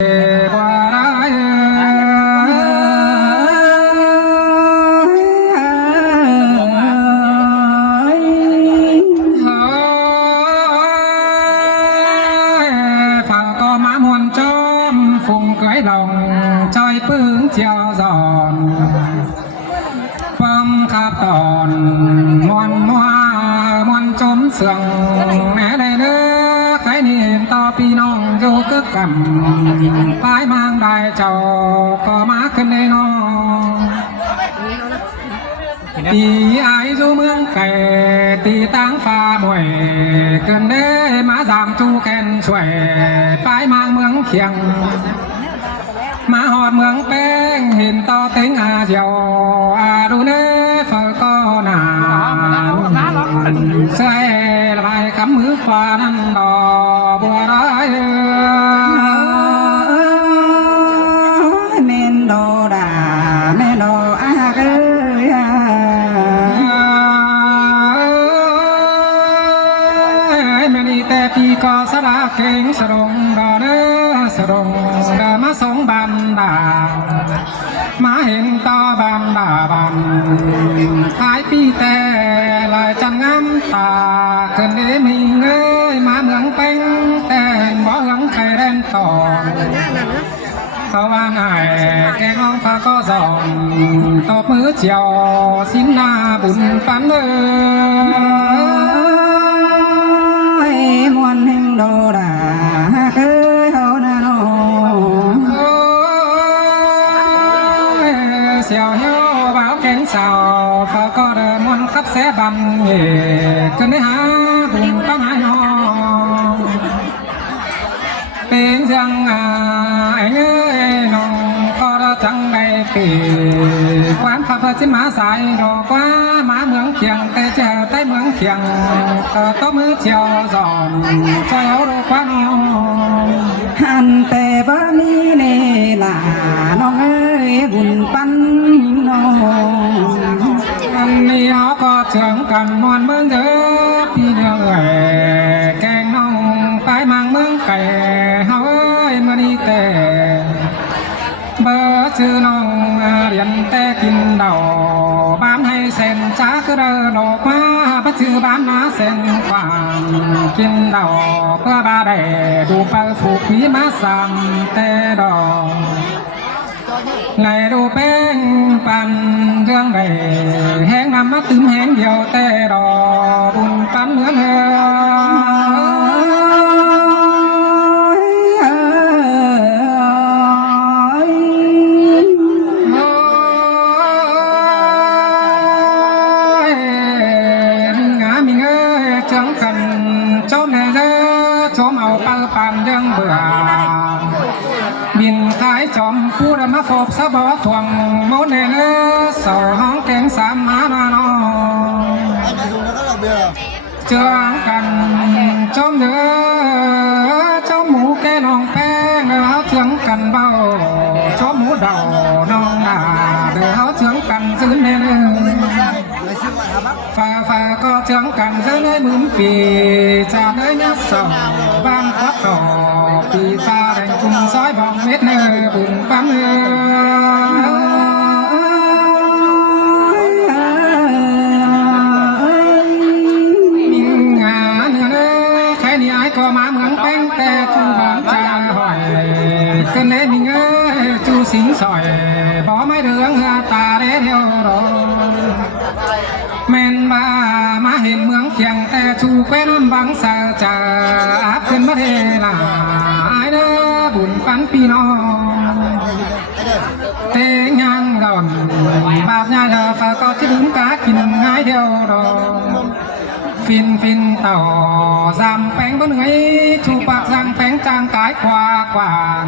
ปึ้งเจียวสอนปั๊มขับตอนมวนมวนจมเสื่องแม่ได้เนื้อใครนี่ต่อพี่น้องอยู่กึกกันปลายมางได้เจ้าก็มาขึ้นในน้องตีไอสู่เมืองไก่ตีตั้งฟ้ามวยเกินเด้มาสามจูแกนช่วยปลายมางเมืองเคียงมาหอดเมืองแป้งเห็นต่อเต็งอาเจียวดูเน่เฟอก็หนาใส่ละลายคำมือขวานั่นดอบัวร้ายเมนโดดาเมนโดอาเกยไม่ได้แต่ปีก็สระเก่งสรงดอเน่สรงดามาสองบันดามาเห็นต่อบันดาบันขายปีแต่ลายจันงามตาเกินเดมีเงยมาเมืองเป็งแต่บ่หลังใครแรงต่อเขาว่าไงแกน้องฟ้าก็ส่องตบมือเจียวสินหน้าบุญปันมวนแห่งโดดาเกยเฮานาโนเสียวเหี้ยวบ่าวแกงสาวฟ้าก็เดินมวนขับแสบันเย่ขึ้นได้หาบุญปันหายน้องเป็นจังไอ้เงยน้องก็ได้จังได้ปีควันขับจิมาสายดอกว่ามาเมืองเคียงแต่เจ้าใต้เมืองเคียงต่อมือเจียวสอนเจ้าดอกว่าน้องหันแต่บ่มีเนล่ะน้องเอ้ยบุญปันน้องอันนี้เขาก็เชิงกันมวนเมืองเด้อพี่เนื้อเอ๋แกงน้องไปมังเมืองไก่เฮาเอ้ยมาดีแต่เบอร์ชื่อน้องเรียนแต่กินเดาบ้านให้เส้นจ้าก็เดินออกมาพระชื่อบ้านนาเส้นกว้างกินเดาเพื่อบาได้ดูไปฝูกผีมาซ้ำแต่ดอกไงดูเป็นปันเรื่องใดแห้งนำมาตื้มแห้งเดียวแต่ดอกบุญปันเหมือนเดิปันยังเบื่อบินขายจอมผู้ดมาโฟบสะบอทวงโมเนเนสาวห้องแกงสามหานานองเจืองกันจอมเนื้อจอมหมูแกน้องแป้งเดือเขาเจืองกันเบาจอมหมูเดาน้องนาเดือเขาเจืองกันซื้อเนเนฝ่าก็เจืองกันซื้อในมือปีจากในยักษ์สองบ้านพักต่อปีซาแดงจุ่มซอยบองเม็ดเนื้อบุญปั้นเนื้อมีงานเนื้อใครนี่ไอ้ก็มาเมืองแป้งแต่จูบางจาหอยกันเล่มีเงยจูสิงสอยบ่ไม่เดืองตาเดียวรอแม่นมาเห็นเมืองเคียงแต่ชูแคว้นบางสาจะอาบขึ้นมาเทลาไอ้เด้อบุญปันพี่น้องเตงานก่อนบาปยาเธอฝากก็จะดื่มกากินง่ายเดียวดอกฟินต่อจำแป้งบนไงชูปากจังแป้งจางกายควากวาง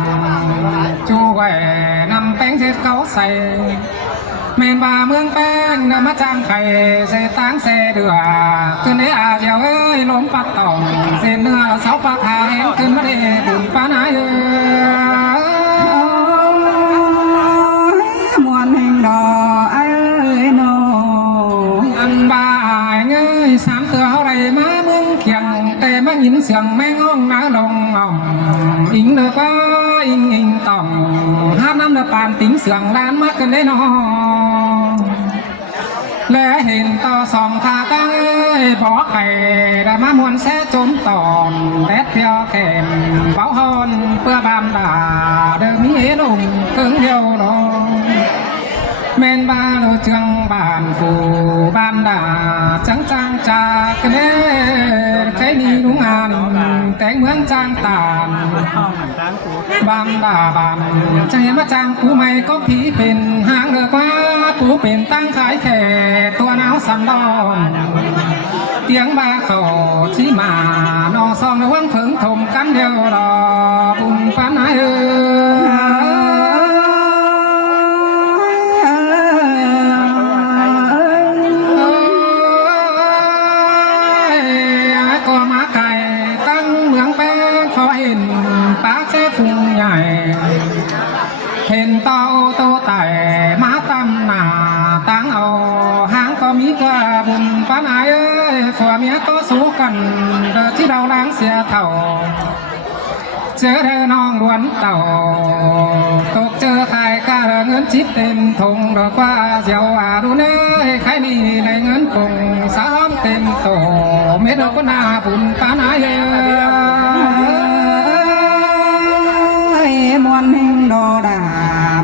ชูแหวนำแป้งเช็ดเขาใส่เมนบาเมืองแป้งนำมาจางไข่เสตังเสเดือขึ้นในอาเจียวเอ้ยล้มปัดต่องเส้นเนื้อเสาปลาไทยขึ้นมาได้บุญปานายมวนแห่งดอเอ้ยโนอันบาเงยสามเตือเขาไรมาเมืองเขียงแต่มาหินเสียงแมงห้องน้าลงอ่อมอิงเดือก็อิง ต้องห้ามน้ำเดือปานติ๋งเสียงล้านมากกันเลยน้องและเห็นต่อสองทาตั้งบอกไข่ได้มามวนแซ่จมตอนแดดเพียวแข็มเบาฮอนเพื่อบามด่าเดิมมีลมเกิงเดียวน้องเมนบาโลเจืองบานฟูบานด่าจังจังจากเน่ใครนี่ลุงงานแต่งเมืองจางตานบานด่าบานจะเห็นว่าจางกูไม่ก็ผีเป็นหางเดือกว่ากูเป็นตั้งขายแค่ตัวหนาวสันดอนเตียงบาเขาชี้มานอซองระวังถึงถมกันเดียวรอบุญปันเอก็มาไก่ตั้งเมืองแป้งขอเห็นปากเส้ฟุงใหญ่เห็นเต่าโตแต่มาตำหนาตั้งเอาหางก็มีกระบุญปานายฝัวเมียก็สู้กันเดินที่เราล้างเสียเท่าเจอเธอน้องล้วนเต่าตกเจอใครก็เงินชิดเต็มทงดอกว่าเสียวดูเนยใครนี่ในเงินคงสามเต็มโตเม็ดก็น่าบุญปานายมวนแห่งดอดา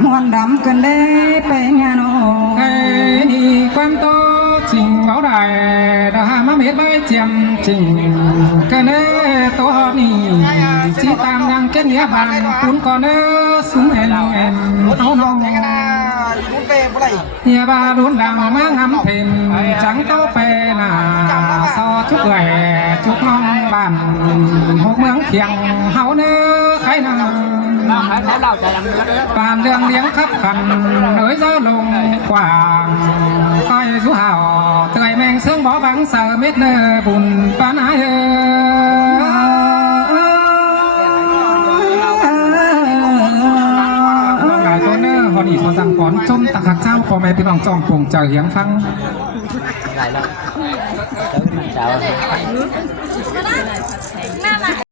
มวนดำกันได้เป็นงานไอ้นี่ความโตจริงเอาได้ดามาเม็ดใบเจียมจริงกันเนตัวนี่จีตามยังเก็บเนี้ยบานคุณก่อนเนสูงเอ็นเอาน้องเฮียบาดุนดังมางำเพ็มจังโตเปน่าซอทุกแหล่ทุกน้องบ้านหกเมืองเพียงเฮาเนื้อใครนาปานเรื่องเลี้ยงขับขันเอ้ยเจ้าลงกว่างก้อยสู้ห่าวเตยแมงเสื่องบ่บังเสือเม็ดเนื้อบุญปานายตัวเนื้อพอดีเขาสั่งก่อนจมตะขักเจ้าพอแม่พี่น้องจอมปงเจอเหียงฟังหลายแล้ว